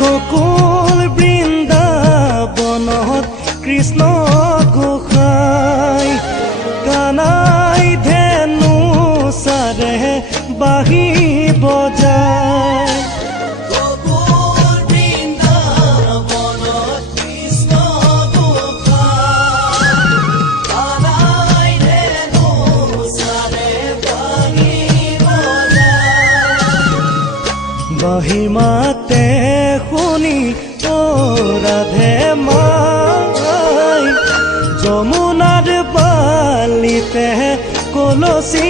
গোকুল বৃন্দাবনত কৃষ্ণ গোসাই কানাই ধেনু চাৰে বাঁহী বজায় বাঁহী মাতে শুনি ৰাধে মাই যমুনাৰ বালিতে কলচী